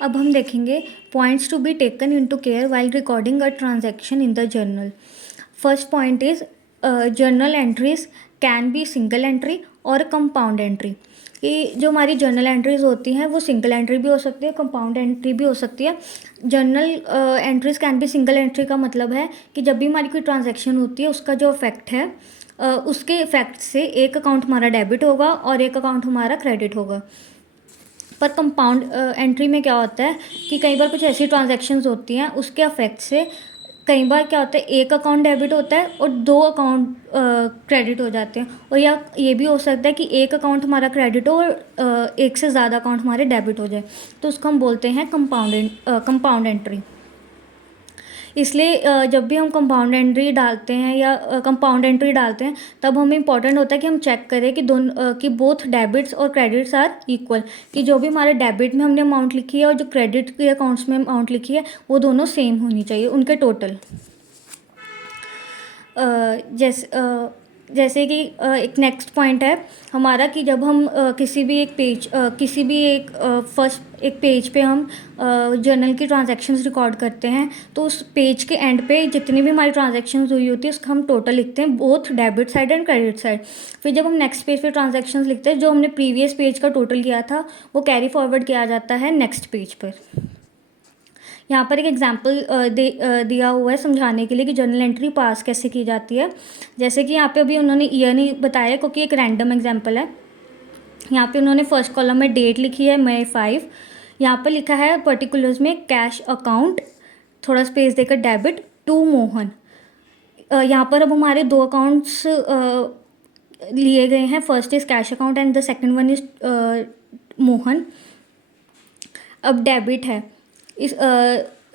अब हम देखेंगे points to be taken into care while recording a transaction in the journal. First point is journal entries can be single entry और compound entry. कि जो हमारी journal entries होती हैं वो सिंगल एंट्री भी हो सकती है, कंपाउंड एंट्री भी हो सकती है। Journal entries can be single entry का मतलब है कि जब भी हमारी कोई ट्रांजैक्शन होती है उसका जो इफेक्ट है उसके इफेक्ट से एक अकाउंट हमारा डेबिट होगा और एक अकाउंट हमारा क्रेडिट होगा। पर कंपाउंड एंट्री में क्या होता है कि कई बार कुछ ऐसी ट्रांजैक्शंस होती हैं उसके अफेक्ट से कई बार क्या होता है एक अकाउंट डेबिट होता है और दो अकाउंट क्रेडिट हो जाते हैं, और या ये भी हो सकता है कि एक अकाउंट हमारा क्रेडिट हो और एक से ज़्यादा अकाउंट हमारे डेबिट हो जाए, तो उसको हम बोलते हैं कंपाउंड एंट्री। इसलिए जब भी हम कंपाउंड एंट्री डालते हैं या कंपाउंड एंट्री डालते हैं तब हमें इंपॉर्टेंट होता है कि हम चेक करें कि दोनों कि बोथ डेबिट्स और क्रेडिट्स आर इक्वल, कि जो भी हमारे डेबिट में हमने अमाउंट लिखी है और जो क्रेडिट के अकाउंट्स में अमाउंट लिखी है वो दोनों सेम होनी चाहिए उनके टोटल। जैसे कि एक नेक्स्ट पॉइंट है हमारा कि जब हम किसी भी एक फर्स्ट एक पेज पे हम जर्नल की ट्रांजैक्शंस रिकॉर्ड करते हैं, तो उस पेज के एंड पे जितनी भी हमारी ट्रांजैक्शंस हुई होती है उसका हम टोटल लिखते हैं, both debit side and credit side. फिर जब हम नेक्स्ट पेज पे ट्रांजैक्शंस लिखते हैं जो हमने प्रीवियस पेज का टोटल किया था वो कैरी फॉरवर्ड किया जाता है नेक्स्ट पेज पर। यहाँ पर एक एग्जाम्पल दिया हुआ है समझाने के लिए कि जर्नल एंट्री पास कैसे की जाती है। जैसे कि यहाँ पे अभी उन्होंने ईयर नहीं बताया क्योंकि एक रैंडम एग्जाम्पल है। यहाँ पे उन्होंने फर्स्ट कॉलम में डेट लिखी है May 5, यहाँ पर लिखा है पर्टिकुलर्स में कैश अकाउंट, थोड़ा स्पेस देकर डेबिट टू मोहन। यहाँ पर अब हमारे दो अकाउंट्स लिए गए हैं, first is cash account and the second one is Mohan. अब डेबिट है इस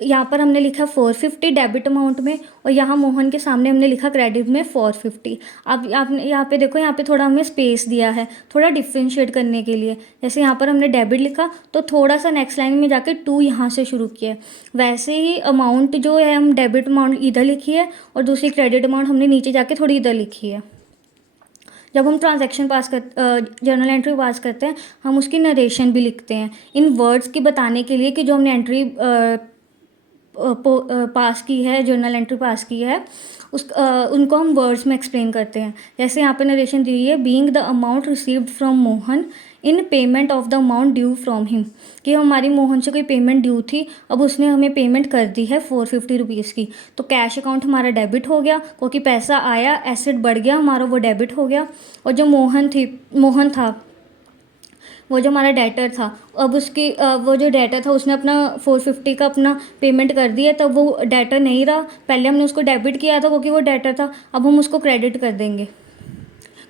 यहाँ पर हमने लिखा 450 डेबिट अमाउंट में और यहाँ मोहन के सामने हमने लिखा क्रेडिट में 450। अब आपने यहाँ पे देखो, यहाँ पे थोड़ा हमें स्पेस दिया है थोड़ा डिफ्रेंशिएट करने के लिए। जैसे यहाँ पर हमने डेबिट लिखा तो थोड़ा सा नेक्स्ट लाइन में जाके 2 यहाँ से शुरू किया है, वैसे ही अमाउंट जो है हम डेबिट अमाउंट इधर लिखी है और दूसरी क्रेडिट अमाउंट हमने नीचे जाके थोड़ी इधर लिखी है। जब हम ट्रांजैक्शन जर्नल एंट्री पास करते हैं हम उसकी नरेशन भी लिखते हैं इन वर्ड्स की बताने के लिए कि जो हमने एंट्री पास की है, जर्नल एंट्री पास की है उनको हम वर्ड्स में एक्सप्लेन करते हैं। जैसे यहाँ पे नरेशन दी है being the amount received from Mohan in payment of the amount due from him, कि हमारी मोहन से कोई पेमेंट ड्यू थी, अब उसने हमें पेमेंट कर दी है 450 रुपीज़ की, तो कैश अकाउंट हमारा डेबिट हो गया क्योंकि पैसा आया, एसेट बढ़ गया हमारा, वो डेबिट हो गया। और जो मोहन था वो जो हमारा डेटर था, अब उसकी वो जो डेटर था उसने अपना 450 का अपना पेमेंट कर दिया, तब वो डेटर नहीं रहा, पहले हमने उसको डेबिट किया था क्योंकि वो डेटर था, अब हम उसको क्रेडिट कर देंगे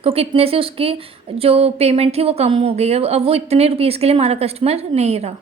क्योंकि इतने से उसकी जो पेमेंट थी वो कम हो गई है, अब वो इतने रुपीज़ के लिए हमारा कस्टमर नहीं रहा।